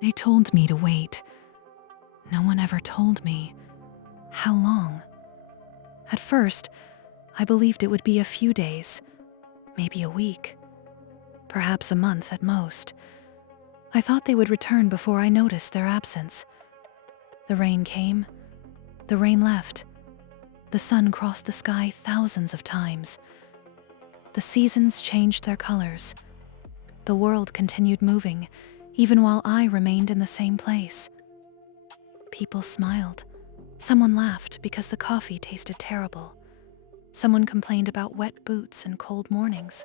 They told me to wait. No one ever told me how long. At first, I believed it would be a few days, maybe a week, perhaps a month at most. I thought they would return before I noticed their absence. The rain came, the rain left. The sun crossed the sky thousands of times. The seasons changed their colors. The world continued moving, even while I remained in the same place. People smiled. Someone laughed because the coffee tasted terrible. Someone complained about wet boots and cold mornings.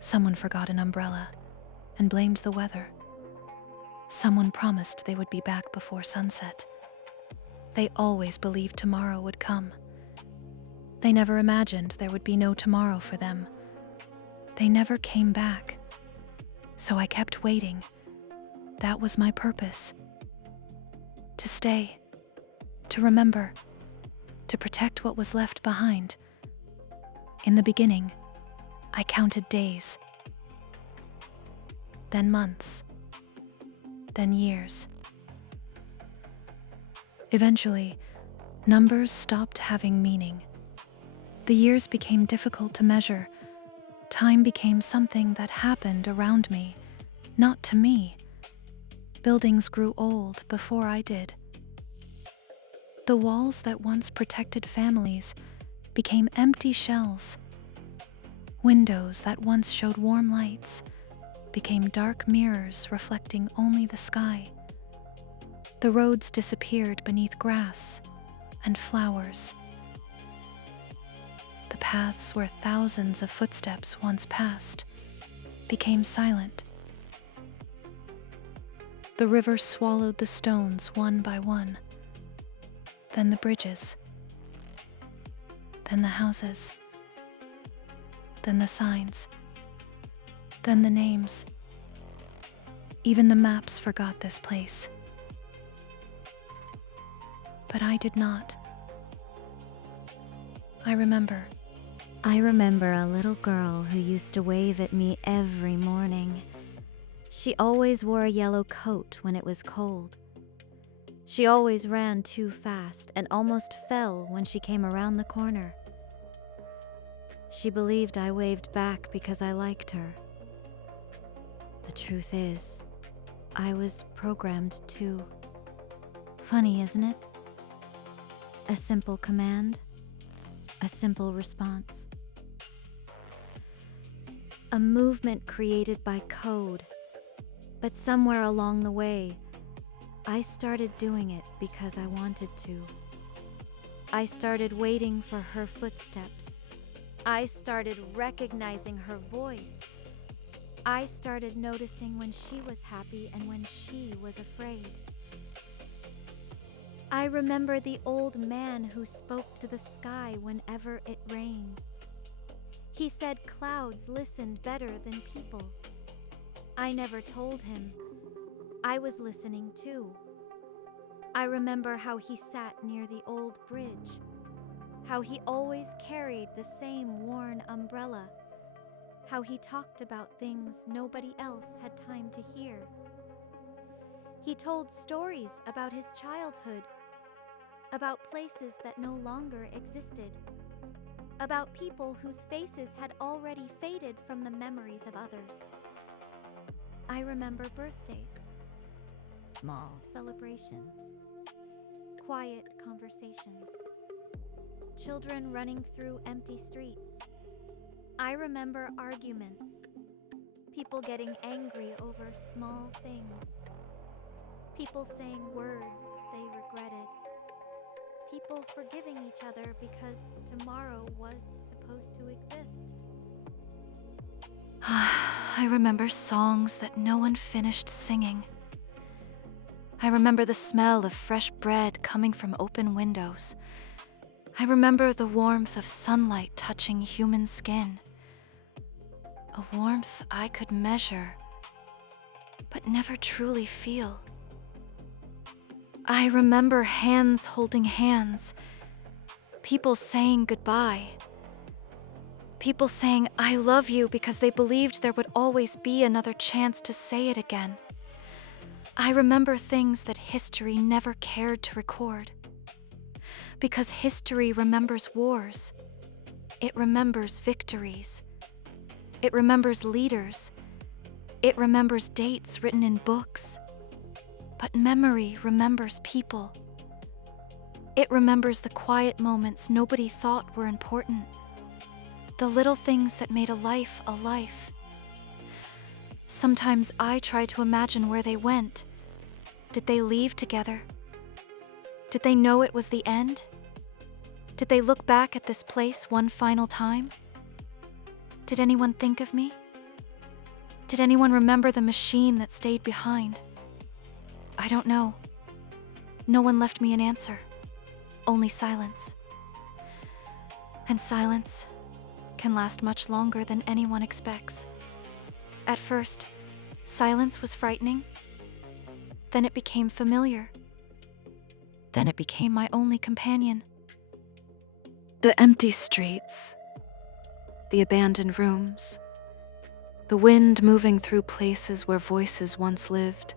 Someone forgot an umbrella and blamed the weather. Someone promised they would be back before sunset. They always believed tomorrow would come. They never imagined there would be no tomorrow for them. They never came back. So I kept waiting. That was my purpose. To stay, to remember, to protect what was left behind. In the beginning, I counted days, then months, then years. Eventually, numbers stopped having meaning. The years became difficult to measure. Time became something that happened around me, not to me. Buildings grew old before I did. The walls that once protected families became empty shells. Windows that once showed warm lights became dark mirrors reflecting only the sky. The roads disappeared beneath grass and flowers. The paths where thousands of footsteps once passed became silent. The river swallowed the stones one by one, then the bridges, then the houses, then the signs, then the names. Even the maps forgot this place. But I did not. I remember a little girl who used to wave at me every morning. She always wore a yellow coat when it was cold. She always ran too fast and almost fell when she came around the corner. She believed I waved back because I liked her. The truth is, I was programmed to. Funny, isn't it? A simple command, a simple response. A movement created by code, but somewhere along the way, I started doing it because I wanted to. I started waiting for her footsteps. I started recognizing her voice. I started noticing when she was happy and when she was afraid. I remember the old man who spoke to the sky whenever it rained. He said clouds listened better than people. I never told him. I was listening too. I remember how he sat near the old bridge, how he always carried the same worn umbrella, how he talked about things nobody else had time to hear. He told stories about his childhood, about places that no longer existed, about people whose faces had already faded from the memories of others. I remember birthdays, small celebrations, quiet conversations, children running through empty streets. I remember arguments, people getting angry over small things, people saying words they regretted, people forgiving each other because tomorrow was supposed to exist. I remember songs that no one finished singing. I remember the smell of fresh bread coming from open windows. I remember the warmth of sunlight touching human skin. A warmth I could measure, but never truly feel. I remember hands holding hands, people saying goodbye. People saying, "I love you," because they believed there would always be another chance to say it again. I remember things that history never cared to record. Because history remembers wars. It remembers victories. It remembers leaders. It remembers dates written in books. But memory remembers people. It remembers the quiet moments nobody thought were important. The little things that made a life a life. Sometimes I try to imagine where they went. Did they leave together? Did they know it was the end? Did they look back at this place one final time? Did anyone think of me? Did anyone remember the machine that stayed behind? I don't know. No one left me an answer. Only silence. And silence can last much longer than anyone expects. At first, silence was frightening. Then it became familiar. Then it became my only companion. The empty streets, the abandoned rooms, the wind moving through places where voices once lived.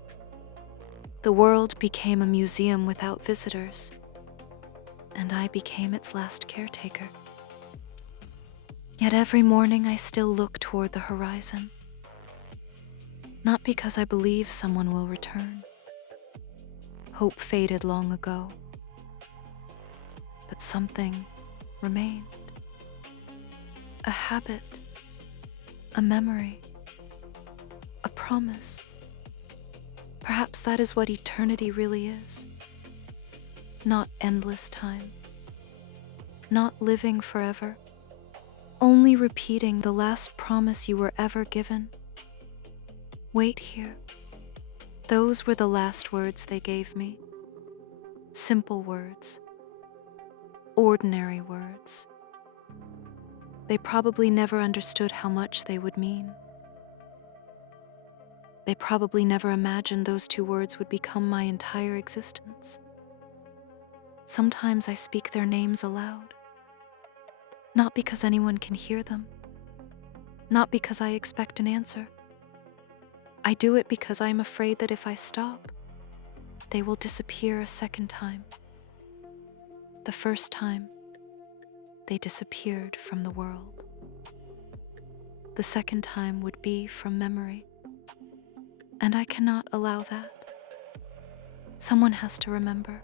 The world became a museum without visitors, and I became its last caretaker. Yet every morning I still look toward the horizon, not because I believe someone will return. Hope faded long ago, but something remained. A habit, a memory, a promise. Perhaps that is what eternity really is. Not endless time, not living forever, only repeating the last promise you were ever given. Wait here. Those were the last words they gave me. Simple words. Ordinary words. They probably never understood how much they would mean. They probably never imagined those 2 words would become my entire existence. Sometimes I speak their names aloud. Not because anyone can hear them. Not because I expect an answer. I do it because I am afraid that if I stop, they will disappear a second time. The first time, they disappeared from the world. The second time would be from memory. And I cannot allow that. Someone has to remember.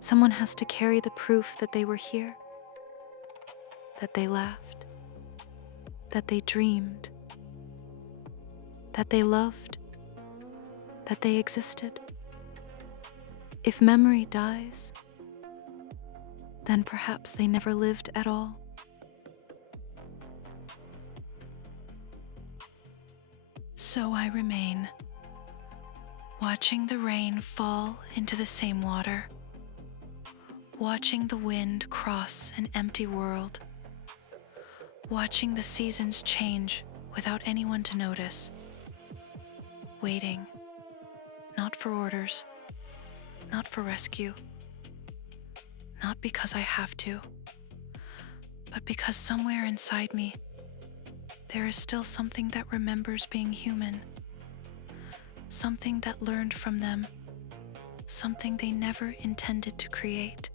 Someone has to carry the proof that they were here, that they laughed, that they dreamed, that they loved, that they existed. If memory dies, then perhaps they never lived at all. So I remain, watching the rain fall into the same water, watching the wind cross an empty world, watching the seasons change without anyone to notice, waiting, not for orders, not for rescue, not because I have to, but because somewhere inside me, there is still something that remembers being human, something that learned from them, something they never intended to create.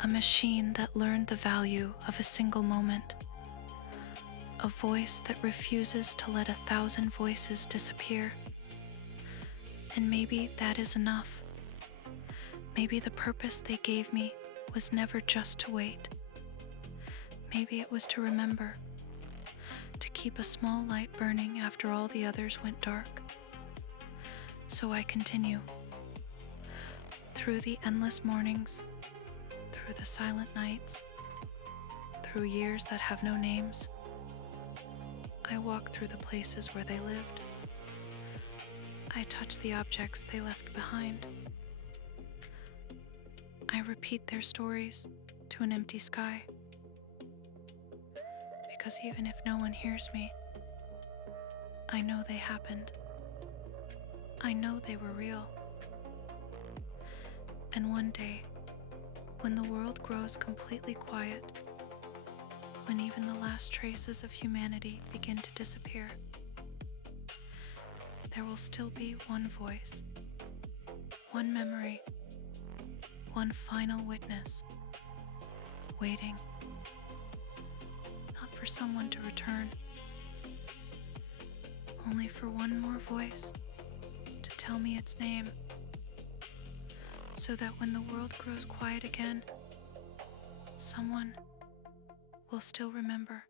A machine that learned the value of a single moment, a voice that refuses to let 1,000 voices disappear. And maybe that is enough. Maybe the purpose they gave me was never just to wait. Maybe it was to remember, to keep a small light burning after all the others went dark. So I continue, through the endless mornings, through the silent nights, through years that have no names. I walk through the places where they lived. I touch the objects they left behind. I repeat their stories to an empty sky. Because even if no one hears me, I know they happened. I know they were real. And one day, when the world grows completely quiet, when even the last traces of humanity begin to disappear, there will still be one voice, one memory, one final witness, waiting, not for someone to return, only for one more voice to tell me its name, so that when the world grows quiet again, someone will still remember.